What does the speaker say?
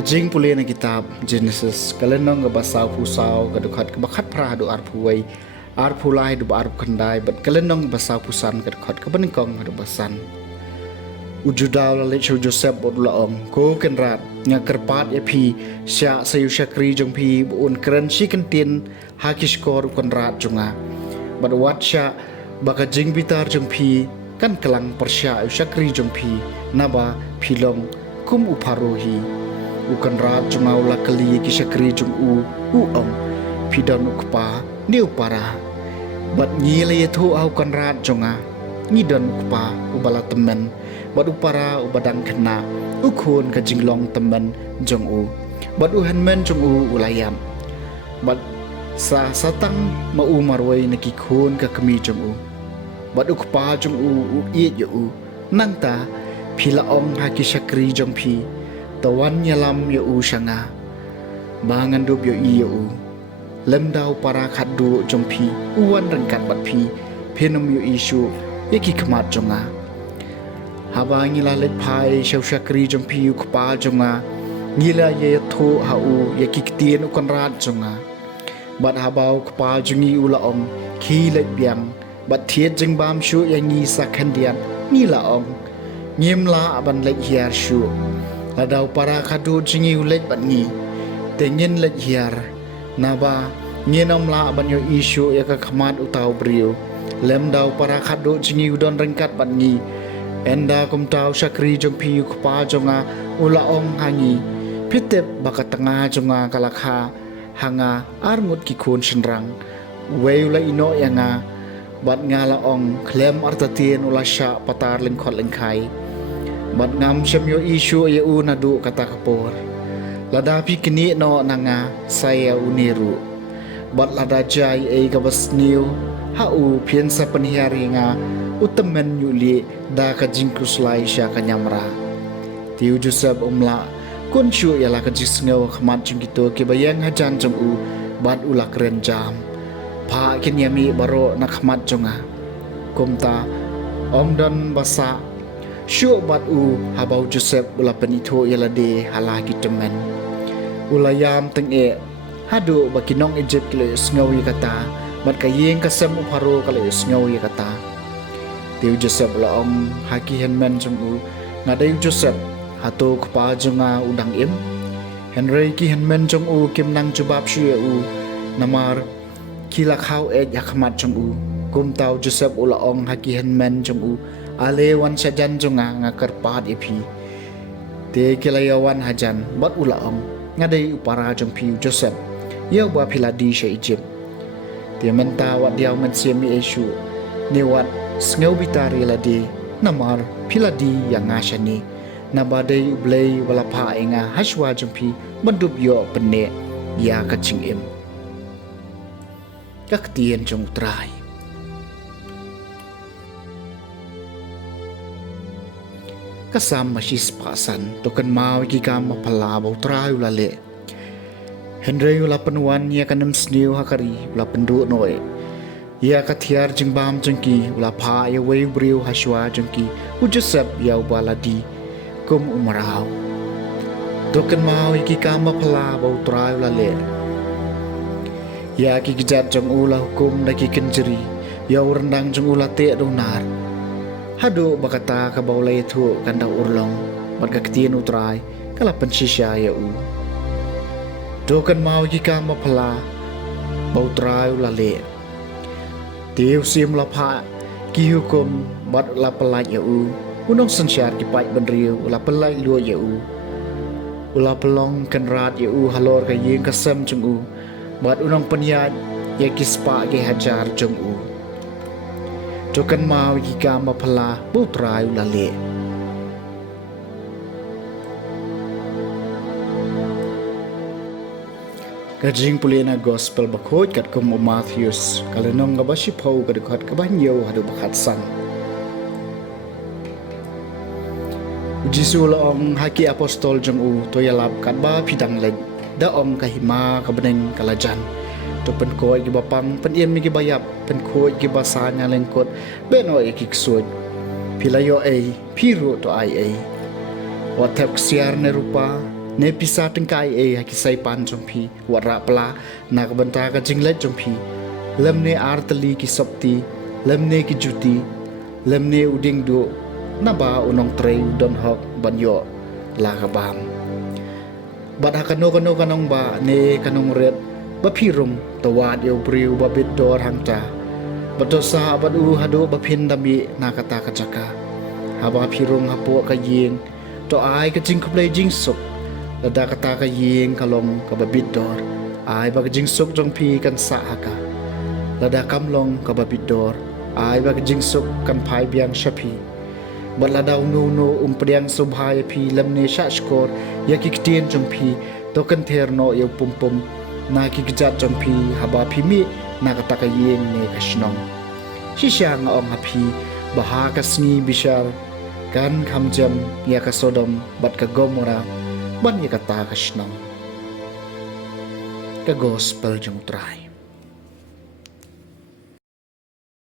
Kajing pulih na kitab Genesis kalenong basau pusau kadukhat kabakat pra do arpuai arpulai do arp kandai bat kalenong basau pusan kadukhat kabaningkong do basan ujudaw la lechu Joseph bodlaong ko kenrat nga kerpat epi sya sayu syakri jong pi un kren shikentin hakiskor kenrat junga bat wat sya bakajing bitar jong pi kan kelang persya syakri jong pi naba pilong kum uparohi ukan rat jungau la kali ki syakri jung ong pidan ukpa ni upara bat ngi le thu au kan rat junga ngi dan ukpa ubala temen bat upara ubadang kena ukhun ka jinglong temen jong bat uhan men jong ulayam bat sa satang ma marwai neki khun ka kami jong bat ukpa jong i yo nangta phila ong ha ki syakri jong pi tawan nyalam yo shanga bangan dub yo i yo lemdau para khaddu jompi uwan rangkat bat pi phenom yo isu yaki khamat jonga haba ngila let phai shau shakri jompi yu khpa jonga ngila ye tho ha u yaki ktien ukon rat jonga bat habau khpa jungi ula ong khi let biang bat thiet jing bam shu yangi sakhandian ngila ong ngimla aban let hiar shu ladau para khadu jingi ulet batni tengin let hiar naba ngenom la banyo isu ya ka khamat utau brio lemdau para khadu jingi udon rengkat batni enda kumtau syakri jong pi khpa jonga ula ong hangi pitep bakatanga jonga kalakha hanga armut ki khun shinrang weula ino yanga bat ngala ong klem artatien ula sha patar lengkhot lengkhai bat ngam syamyo isu ya nadu kata kapor lada pi kini no nanga saya uniru bat lada jai gabas niu ha phian sa panhiari nga utemen yuli da ka jingkus lai sya kanyamra tiu Joseph umla konsyu ya la ka jisngau khmat jingito ke bayang hajan jong bat ula kren jam pha kinyami baro na khmat jonga kumta omdon basa syuk bat habau Joseph ula penito yalade halagi temen ulayam teng hadu bakinong Egypt le sngawi kata bat kayeng kasem uparo kale sngawi kata tiu Joseph ula ong haki henmen jong ngadai Joseph hato khpa jonga udang im Henry ki henmen jong kim nang jubab shu namar kila khau yakmat jong kumtau Joseph ula ong haki henmen jong ale wan sajan jonga nga kerpat epi te kilayawan hajan bat ulaong ngadai upara jong pi Joseph ya ba piladi sya Egypt te menta wat diaw men semi esu ne wat sneu bitari ladi namar piladi yang ngashani nabadai ublei wala pha enga haswa jong pi bandub yo penne ya kaching im kaktien jong trai kasam masis pasan tokan mau ki kam pala bau trai ulale Henry ula penuan ya kanam sniu hakari ula pendu noe ya kathiar jingbam jengki ula pha ya wei briu haswa jengki Joseph ya baladi kum umarau tokan mau ki kam pala bau trai ulale ya ki gijat jong ula hukum da ki kenjeri ya urendang jong ula te donar hadu bakata ka baulay thu kanda urlong magkaktiin utray kala pansisya ya dokan mau ka mapala bautray ulale tiu sim lapha ki hukum bat la pelai ya unong sensyar ki pai ban riu la pelai lu ya ula pelong kan rat ya halor ka yeng kasam chung bat unong penyat ya ki spa ki hajar chung Jokan mau ki kama pala putrai ulale. Kajing pulina gospel bakot kat kum Matthews kalenong gabashi pau kadukhat kabanyo hadu bakat sang. Jisu laong haki apostol jong toyalap kat ba pidang leg da om kahima kabeneng kalajan. To pen koi ki bapang pen iem mi ki bayap pen koi ki basanya lengkot beno e ki ksud pilayo e piru to ai watak siar ne rupa ne pisa tengkai haki sai pan jompi wara pla na ka banta ka jinglet jompi lemne artali ki sopti lemne ki juti lemne uding do na ba unong trei don hok banyo la ka bam bad hakano kanong ba ne kanong red bapirung tawad yo priu babit dor hangta batosa badu hado bapin dami nakata kajaka haba pirung hapo ka ying to ai ka jing kuplay jing suk lada kata ka ying kalong ka babit dor ai ba ka jing suk jong pi kan sa haka lada kamlong ka babit dor ai ba ka jing suk kan pai biang shapi balada no umpriang subhaya pi lamne sha skor yakiktin jong pi to kan terno yo pum na kikijat jompi haba pimi na kataka yeng ne kashnong shisha nga om hapi baha kasngi bishar kan khamjam ya ka sodom bat ka gomora ban ya kata kashnong ka gospel jong try